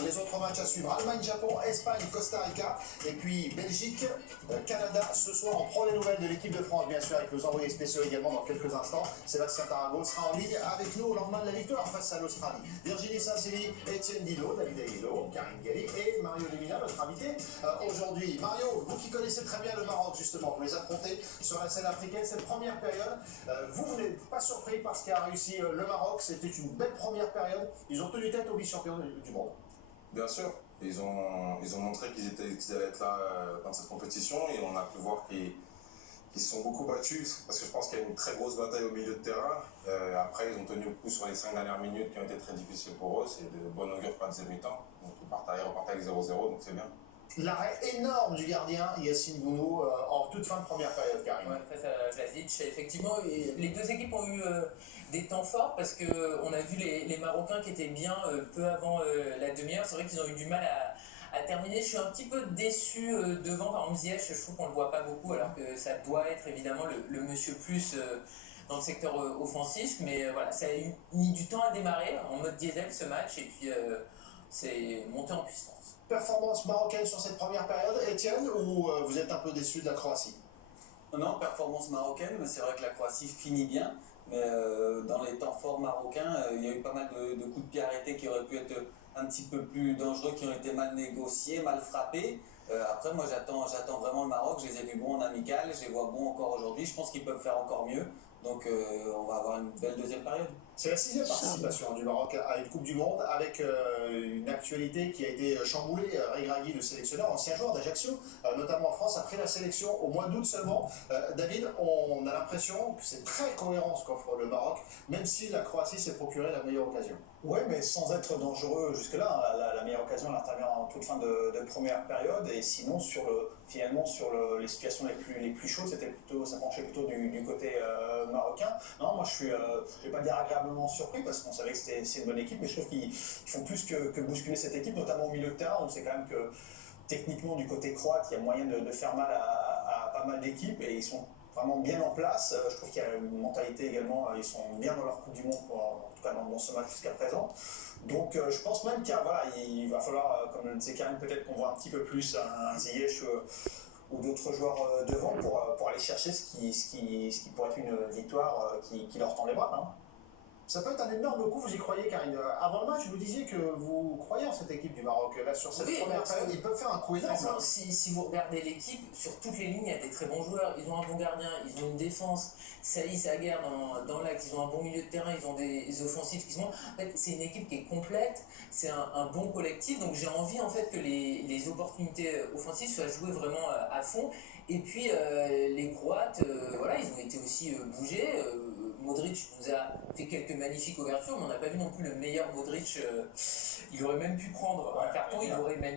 les autres matchs à suivre. Allemagne, Japon, Espagne, Costa Rica. Et puis Belgique, Canada. Ce soir, on prend les nouvelles de l'équipe de France, bien sûr, avec nos envoyés spéciaux également dans quelques instants. Sébastien Tarago sera en ligne avec nous au lendemain de la victoire face à l'Australie. Virginie Saint-Céline, Étienne Didot, David Aguilo, Karine Galli et Mario Lemina, notre invité aujourd'hui. Mario, vous qui connaissez très bien le Maroc, justement, vous les affrontez sur la scène africaine, cette première période. Vous n'êtes pas surpris par ce qu'a réussi le Maroc. C'était une belle première période. Ils ont tenu tête aux vice-champions du monde. Bien sûr, ils ont montré qu'ils allaient être là dans cette compétition et on a pu voir qu'ils se sont beaucoup battus parce que je pense qu'il y a une très grosse bataille au milieu de terrain. Après, ils ont tenu le coup sur les 5 dernières minutes qui ont été très difficiles pour eux. C'est de bon augure pour la deuxième mi-temps. Donc ils repartent avec 0-0, donc c'est bien. L'arrêt énorme du gardien Yacine Bounou en toute fin de première période, Karim. Ouais, face à Vlasic, effectivement, les deux équipes ont eu des temps forts parce qu'on a vu les Marocains qui étaient bien peu avant la demi-heure. C'est vrai qu'ils ont eu du mal à terminer. Je suis un petit peu déçu devant, par exemple Ziyech, je trouve qu'on ne le voit pas beaucoup alors que ça doit être évidemment le monsieur plus dans le secteur offensif. Mais voilà, ça a mis du temps à démarrer en mode diesel ce match et puis c'est monté en puissance. Performance marocaine sur cette première période, Étienne, ou vous êtes un peu déçu de la Croatie? Non, performance marocaine, mais c'est vrai que la Croatie finit bien. Mais dans les temps forts marocains, il y a eu pas mal de coups de pied arrêtés qui auraient pu être un petit peu plus dangereux, qui ont été mal négociés, mal frappés. Après, moi, j'attends vraiment le Maroc. Je les ai vus bons en amical, je les vois bons encore aujourd'hui. Je pense qu'ils peuvent faire encore mieux. Donc, on va avoir une belle deuxième période. C'est la 6e participation du Maroc à une Coupe du Monde avec une actualité qui a été chamboulée. Regragui, le sélectionneur, ancien joueur d'Ajaccio, notamment en France, après la sélection au mois d'août seulement. David, on a l'impression que c'est très cohérent ce qu'offre le Maroc, même si la Croatie s'est procuré la meilleure occasion. Oui, mais sans être dangereux jusque-là. La meilleure occasion, elle intervient en toute fin de première période. Et sinon, finalement, sur les situations les plus chaudes, ça penchait plutôt du côté marocain. Non, moi, je vais pas dire agréablement surpris parce qu'on savait que c'est une bonne équipe, mais je trouve qu'ils font plus que bousculer cette équipe, notamment au milieu de terrain. On sait quand même que techniquement, du côté croate, il y a moyen de faire mal à pas mal d'équipes et ils sont vraiment bien en place. Je trouve qu'il y a une mentalité également, ils sont bien dans leur Coupe du Monde, en tout cas dans ce match jusqu'à présent. Donc je pense même qu'il va falloir, comme le disait Karim, peut-être qu'on voit un petit peu plus un Ziyech ou d'autres joueurs devant pour aller chercher ce qui pourrait être une victoire qui leur tend les bras. Hein. Ça peut être un énorme coup, vous y croyez, Karine. Avant le match, vous disiez que vous croyez en cette équipe du Maroc. Là, sur cette première période, ils peuvent faire un coup énorme. Si vous regardez l'équipe, sur toutes les lignes, il y a des très bons joueurs. Ils ont un bon gardien, ils ont une défense. Saïs, Aguerre dans l'axe, ils ont un bon milieu de terrain, ils ont des offensifs qui sont... En fait, c'est une équipe qui est complète, c'est un bon collectif. Donc j'ai envie en fait que les opportunités offensives soient jouées vraiment à fond. Et puis les Croates, voilà, ils ont été aussi bougés. Modric nous a fait quelques magnifiques ouvertures, mais on n'a pas vu non plus le meilleur Modric. Il aurait même pu prendre un carton, il aurait même